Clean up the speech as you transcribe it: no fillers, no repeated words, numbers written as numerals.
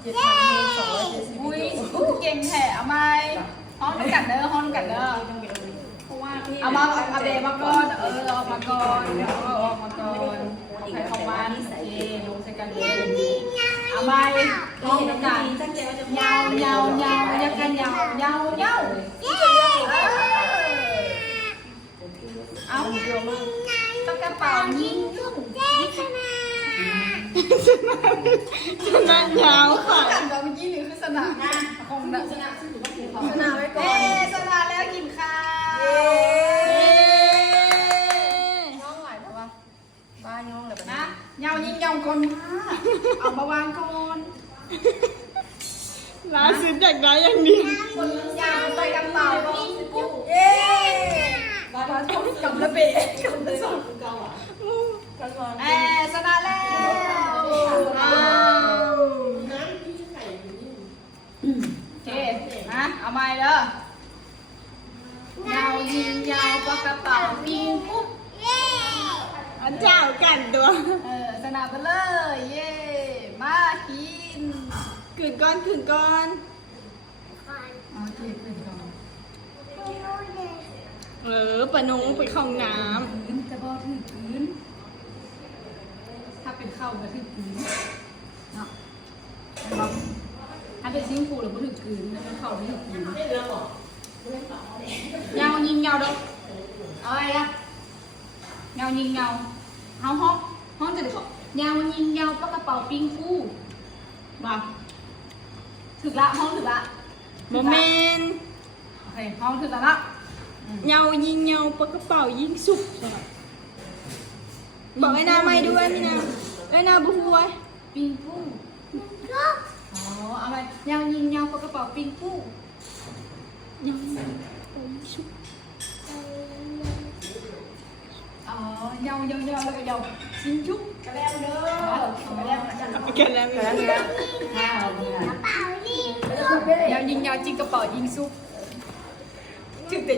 7,270อุ้ยเก่งแถเอาไหมห้องกัดเด้อห้องกัดเด้อเอามาเอาเดมาก่อนเอามาก่อนเอามาก่อนใครของมันโอเคลงใส่กันเลยเอาไหมห้องกันยาวยาวยาวเรียกกันยาวยาวยาวเอาต้องกระเป๋ายิงสนายาวค่ะ เราเมื่อกี้นี่คือสนาคงสนาไว้ก่อนสนาแล้วกินข้าวน้องไหวปะวะบ้านน้องเลยปะนะเงายิงเงาคนมาเอามาวางก่อน ล่าสุดจากได้อย่างนี้ ยาวใส่กระเป๋าเย้มาทำกับระเบิดกับระเบิดสนาแล้วโอเคนะเอาไม้เด้อยาวยิงยาวปากกระเป๋าปิงปุ๊บ อันเจ้ากันตัว สนาไปเลยเย่มากิน ขืนก้อนขืนก้อน โอเคขึ้นก่อน ปะนุงไปเข้าน้ พื้นจะบ่ถือพื้นถ้าเป็นข้าวก็ถือพื้นเนาะถ้าเป็นซิงคูหรือบ่ถือพื้นถ้าเป็นข้าวถือพื้นยาวยิงยาวดอกเอาอะไรล่ะยาวยิงยาวห้องจะได้ยาวยิงยาวปากกระเป๋าปิงฟูมาถึกละห้องถึกละ ำโมเมน โอเคห้องถึกละละ เงายิงเงาปะกระเป๋ายิงสุกบอกไอ้นาไม่ด้วยพี่นาไอ้นาบุ้ย ปิงฟูอ๋อเอาไปยาวยิงยาวปากกระเป๋าปิงฟู ยังสุก อ๋อยาวยาวแล้วก็ยาวซิงชุกกระแล้วเด้อกระแล้ว กันแล้ว ยาวยิงยาวจริงกระเป๋ายิงซุปถึงแต่